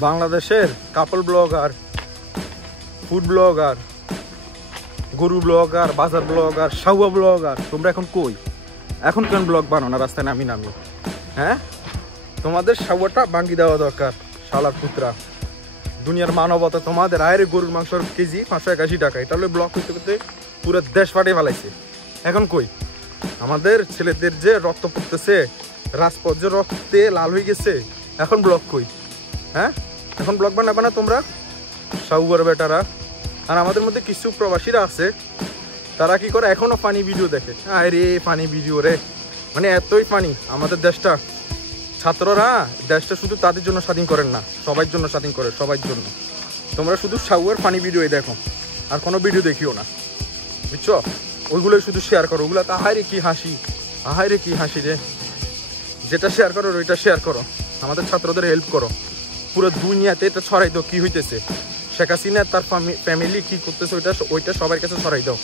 বাংলাদেশের কাপল blogger, food blogger, গরু blogger, বাজার ব্লগার, সাউয়া ব্লগার, তোমরা এখন কই? এখন কেন ব্লগ বানো না রাস্তায় নামি নামি? হ্যাঁ, তোমাদের সাউয়াটা ভাঙ্গি দেওয়া দরকার। শালার পুত্রা, দুনিয়ার মানবতা তোমাদের আয়ের গরুর মাংসের কেজি 581 টাকা, এটা হলে ব্লগ করতে করতে পুরো দেশ ফাটিয়ে ফেলাইছে। এখন কই আমাদের ছেলেদের যে রক্ত পড়তেছে, রাজপথ যে রক্তে লাল হয়ে গেছে, এখন ব্লগ কই? হ্যাঁ, এখন ব্লগ বানাবে না তোমরা সাউয়ার বেটারা? আর আমাদের মধ্যে কিছু প্রবাসীরা আছে, তারা কি করে এখনো ফানি ভিডিও দেখে। আরে ফানি ভিডিও রে, মানে এতই ফানি আমাদের দেশটা। ছাত্ররা দেশটা শুধু তাদের জন্য স্বাধীন করেন না, সবার জন্য স্বাধীন করে, সবার জন্য। তোমরা শুধু সাউয়ার ফানি ভিডিওই দেখো, আর কোনো ভিডিও দেখিও না, বুঝছো? ওইগুলোই শুধু শেয়ার করো। ওগুলো তো আহারে কি হাসি, আহারে কি হাসি রে। যেটা শেয়ার করো ওইটা শেয়ার করো, আমাদের ছাত্রদের হেল্প করো। পুরো দুনিয়াতে এটা ছড়াই দাও কি হইতেছে, শেখ হাসিনা তার ফ্যামিলি কি করতেছে, ওইটা সবার কাছে ছড়াই দাও।